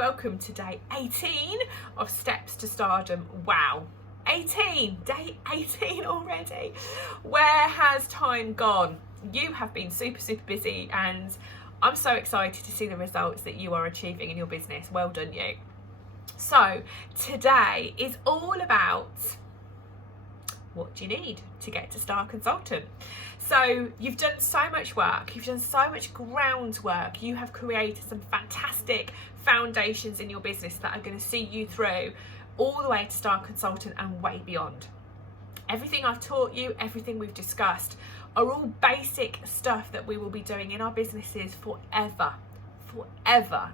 welcome to day 18 of Steps to Stardom. Wow, day 18 already. Where has time gone? You have been super busy, and I'm so excited to see the results that you are achieving in your business. Well done, you. So today is all about what do you need to get to Star Consultant. So you've done so much work, you've done so much groundwork, you have created some fantastic foundations in your business that are going to see you through all the way to Star Consultant and way beyond. Everything I've taught you, everything we've discussed are all basic stuff that we will be doing in our businesses forever,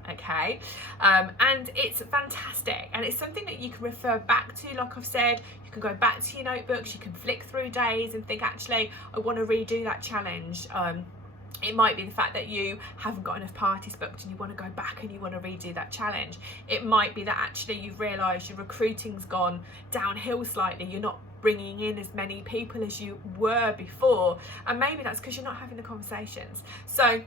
okay? And it's fantastic, and it's something that you can refer back to. Like I've said, you can go back to your notebooks, you can flick through days and think, actually, I want to redo that challenge. It might be the fact that you haven't got enough parties booked and you want to go back and you want to redo that challenge. It might be that actually you've realised your recruiting's gone downhill slightly, you're not bringing in as many people as you were before, and maybe that's because you're not having the conversations. So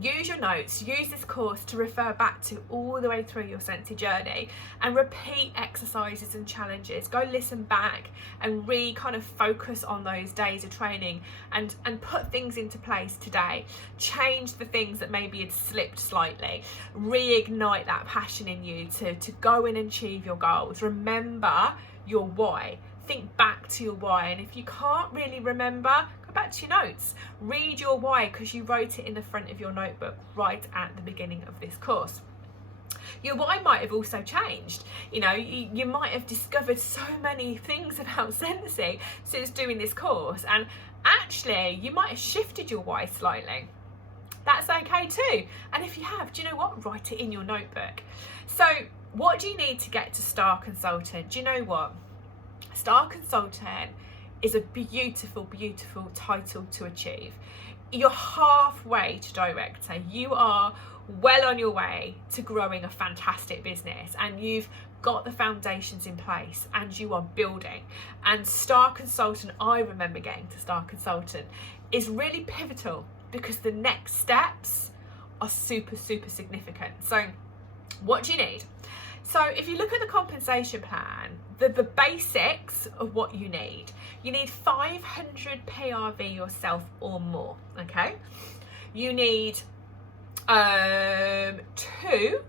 use your notes, use this course to refer back to all the way through your Scentsy journey and repeat exercises and challenges. Go listen back and kind of focus on those days of training and put things into place today. Change the things that maybe had slipped slightly. Reignite that passion in you to go and achieve your goals. Remember your why. Think back to your why, and if you can't really remember, go back to your notes. Read your why, because you wrote it in the front of your notebook right at the beginning of this course. Your why might have also changed. You know, you might have discovered so many things about Scentsy since doing this course, and actually you might have shifted your why slightly. That's okay too. And if you have, do you know what? Write it in your notebook. So what do you need to get to Star Consultant? Do you know what? Star Consultant is a beautiful title to achieve. You're halfway to director. You are well on your way to growing a fantastic business, and you've got the foundations in place and you are building. And Star Consultant, I remember getting to Star Consultant, is really pivotal because the next steps are super significant. So what do you need? So if you look at the compensation plan, the basics of what you need 500 PRV yourself or more, okay? You need 2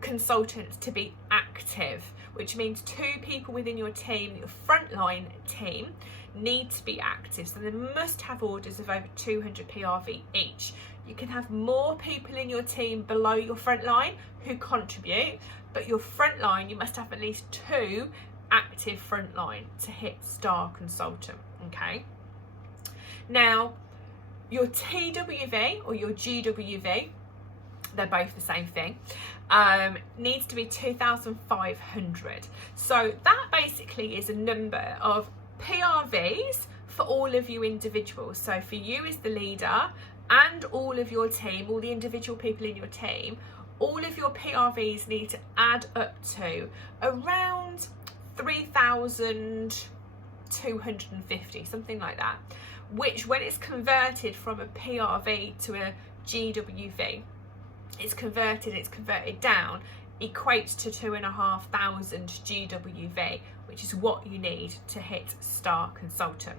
consultants to be active, which means 2 people within your team, your frontline team, need to be active. So they must have orders of over 200 PRV each. You can have more people in your team below your frontline who contribute, but your frontline, you must have at least 2 active frontline to hit Star Consultant, okay? Now, your TWV or your GWV, they're both the same thing, needs to be 2,500. So that basically is a number of PRVs for all of you individuals. So for you as the leader and all of your team, all the individual people in your team, all of your PRVs need to add up to around 3,250, something like that, which when it's converted from a PRV to a GWV, it's converted down, equates to 2,500 GWV, which is what you need to hit Star Consultant.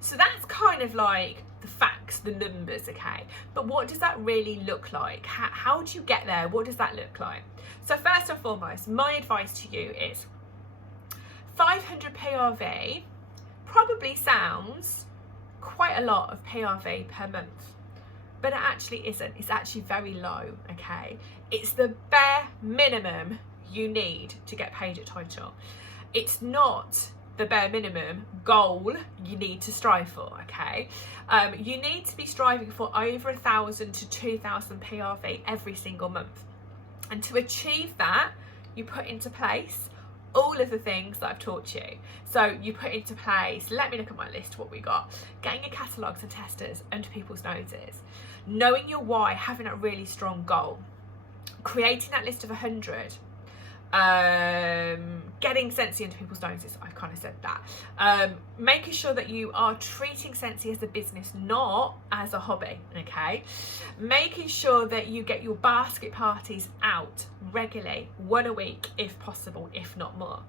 So that's kind of like the facts, the numbers, okay? But what does that really look like? How do you get there? What does that look like? So first and foremost, my advice to you is 500 PRV probably sounds quite a lot of PRV per month, but it actually isn't. It's actually very low, okay? It's the bare minimum you need to get paid at title. It's not the bare minimum goal you need to strive for, okay? You need to be striving for over 1,000 to 2,000 PRV every single month. And to achieve that, you put into place all of the things that I've taught you. So you put into place, let me look at my list, what we got. Getting your catalogues and testers under people's noses. Knowing your why, having a really strong goal. Creating that list of 100. getting Scentsy into people's noses, I kind of said that. Making sure that you are treating Scentsy as a business, not as a hobby, okay? Making sure that you get your basket parties out regularly, one a week if possible, if not more.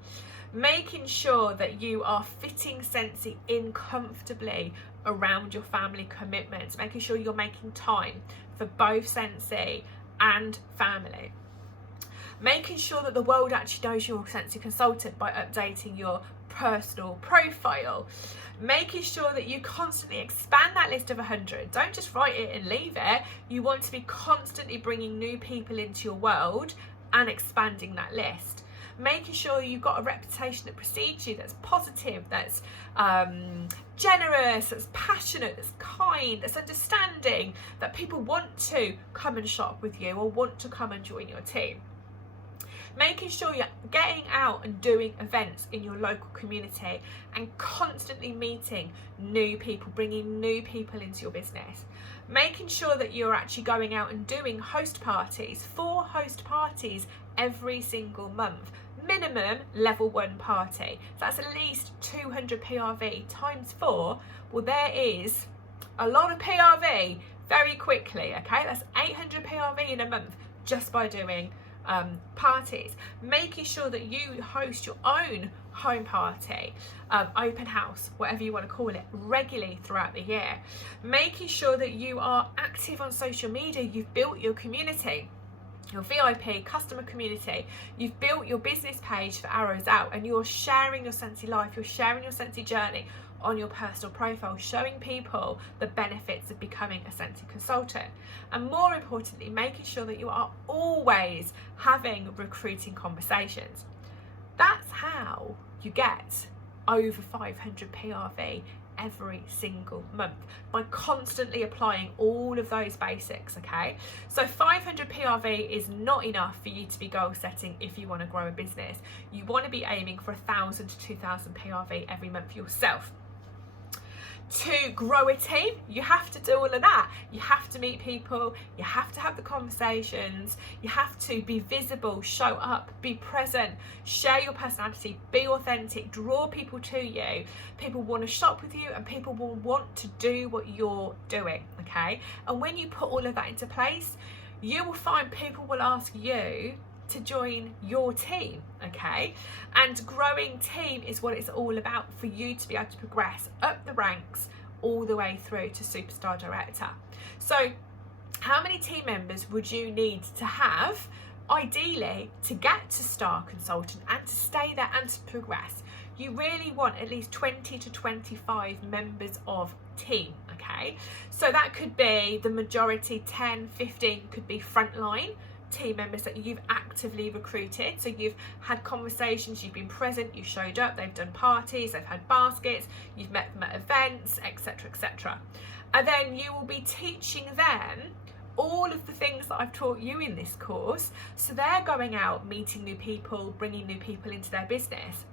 Making sure that you are fitting Scentsy in comfortably around your family commitments, making sure you're making time for both Scentsy and family. Making sure that the world actually knows you're a Scentsy consultant by updating your personal profile. Making sure that you constantly expand that list of 100. Don't just write it and leave it. You want to be constantly bringing new people into your world and expanding that list. Making sure you've got a reputation that precedes you, that's positive, that's generous, that's passionate, that's kind, that's understanding, that people want to come and shop with you or want to come and join your team. Making sure you're getting out and doing events in your local community and constantly meeting new people, bringing new people into your business. Making sure that you're actually going out and doing host parties, 4 host parties every single month. Minimum level 1 party. So that's at least 200 PRV times 4. Well, there is a lot of PRV very quickly, okay? That's 800 PRV in a month just by doing parties. Making sure that you host your own home party, open house, whatever you want to call it, regularly throughout the year. Making sure that you are active on social media. You've built your community, your VIP customer community. You've built your business page for Arrows Out, and you're sharing your Scentsy life, you're sharing your Scentsy journey on your personal profile, showing people the benefits of becoming a Scentsy consultant. And more importantly, making sure that you are always having recruiting conversations. That's how you get over 500 PRV every single month, by constantly applying all of those basics, okay? So 500 PRV is not enough for you to be goal setting if you want to grow a business. You want to be aiming for 1,000 to 2,000 PRV every month for yourself. To grow a team, you have to do all of that. You have to meet people, you have to have the conversations, you have to be visible, show up, be present, share your personality, be authentic, draw people to you. People want to shop with you and people will want to do what you're doing, okay? And when you put all of that into place, you will find people will ask you to join your team, okay? And growing team is what it's all about, for you to be able to progress up the ranks all the way through to superstar director. So how many team members would you need to have ideally to get to star consultant and to stay there and to progress? You really want at least 20 to 25 members of team, okay? So that could be the majority, 10, 15 could be frontline team members that you've actively recruited. So you've had conversations, you've been present, you've showed up, they've done parties, they've had baskets, you've met them at events, etc, etc. And then you will be teaching them all of the things that I've taught you in this course. So they're going out, meeting new people, bringing new people into their business.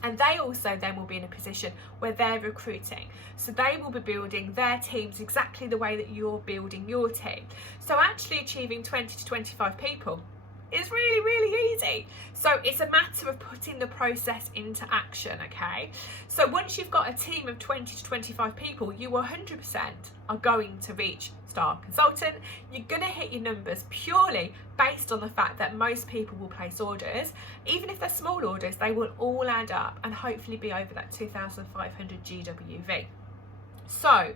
And they also then will be in a position where they're recruiting. So they will be building their teams exactly the way that you're building your team. So actually achieving 20 to 25 people is really, really easy. So it's a matter of putting the process into action, okay? So once you've got a team of 20 to 25 people, you 100% are going to reach star consultant. You're going to hit your numbers purely based on the fact that most people will place orders. Even if they're small orders, they will all add up and hopefully be over that 2,500 GWV. So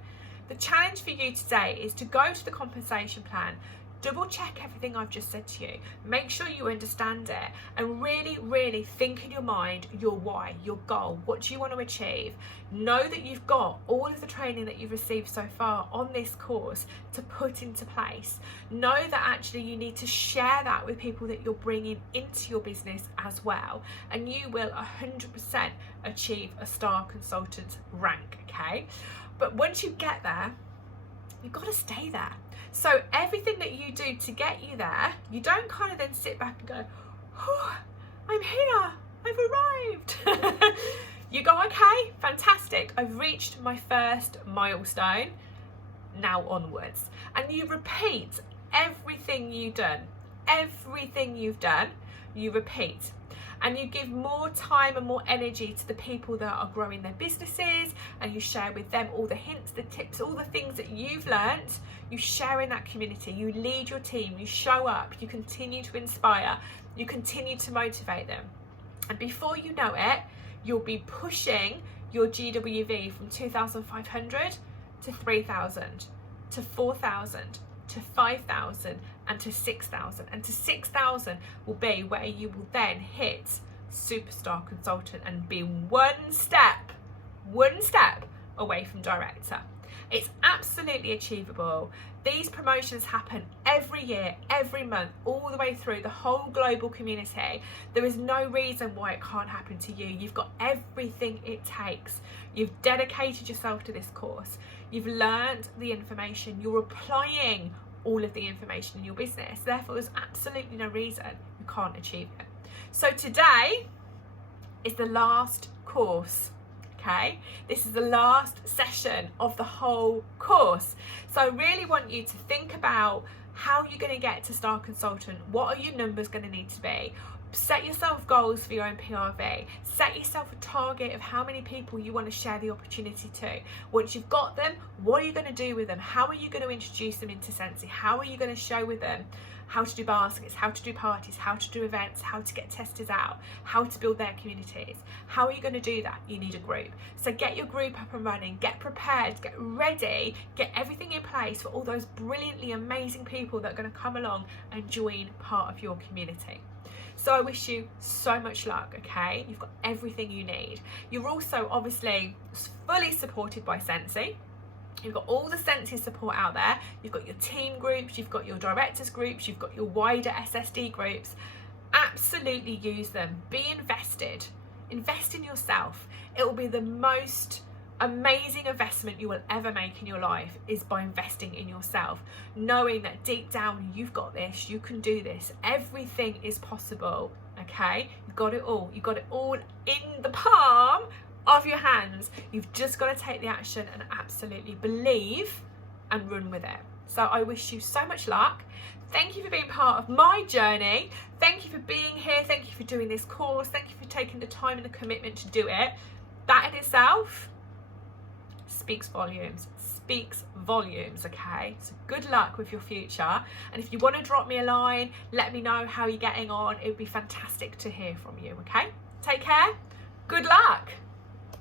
the challenge for you today is to go to the compensation plan, double check everything I've just said to you, make sure you understand it, and really, really think in your mind your why, your goal, what do you want to achieve. Know that you've got all of the training that you've received so far on this course to put into place. Know that actually you need to share that with people that you're bringing into your business as well, and you will 100% achieve a star consultant rank, okay? But once you get there, you've got to stay there. So everything that you do to get you there, you don't kind of then sit back and go, oh, I'm here, I've arrived. You go, okay, fantastic, I've reached my first milestone, now onwards. And you repeat everything you've done you repeat. And you give more time and more energy to the people that are growing their businesses, and you share with them all the hints, the tips, all the things that you've learnt. You share in that community, you lead your team, you show up, you continue to inspire, you continue to motivate them. And before you know it, you'll be pushing your GWV from 2,500 to 3,000, to 4,000, to 5,000, and to 6,000. And to 6,000 will be where you will then hit superstar consultant and be one step away from director. It's absolutely achievable. These promotions happen every year, every month, all the way through the whole global community. There is no reason why it can't happen to you. You've got everything it takes. You've dedicated yourself to this course. You've learned the information. You're applying all of the information in your business. Therefore, there's absolutely no reason you can't achieve it. So today is the last course. Okay, this is the last session of the whole course. So I really want you to think about how you're going to get to Star Consultant. What are your numbers going to need to be? Set yourself goals for your own PRV. Set yourself a target of how many people you want to share the opportunity to. Once you've got them, what are you going to do with them? How are you going to introduce them into Scentsy? How are you going to show with them how to do baskets, how to do parties, how to do events, how to get testers out, how to build their communities? How are you going to do that? You need a group. So get your group up and running, get prepared, get ready, get everything in place for all those brilliantly amazing people that are going to come along and join part of your community. So I wish you so much luck, okay? You've got everything you need. You're also obviously fully supported by Scentsy. You've got all the Scentsy support out there. You've got your team groups, you've got your directors groups, you've got your wider SSD groups. Absolutely use them. Be invested. Invest in yourself. It will be the most amazing investment you will ever make in your life, is by investing in yourself, knowing that deep down you've got this, you can do this, everything is possible. Okay, you've got it all. You've got it all in the palm of your hands. You've just got to take the action and absolutely believe and run with it. So I wish you so much luck. Thank you for being part of my journey. Thank you for being here. Thank you for doing this course. Thank you for taking the time and the commitment to do it. That in itself speaks volumes, okay? So good luck with your future. And if you want to drop me a line, let me know how you're getting on. It would be fantastic to hear from you, okay? Take care. Good luck.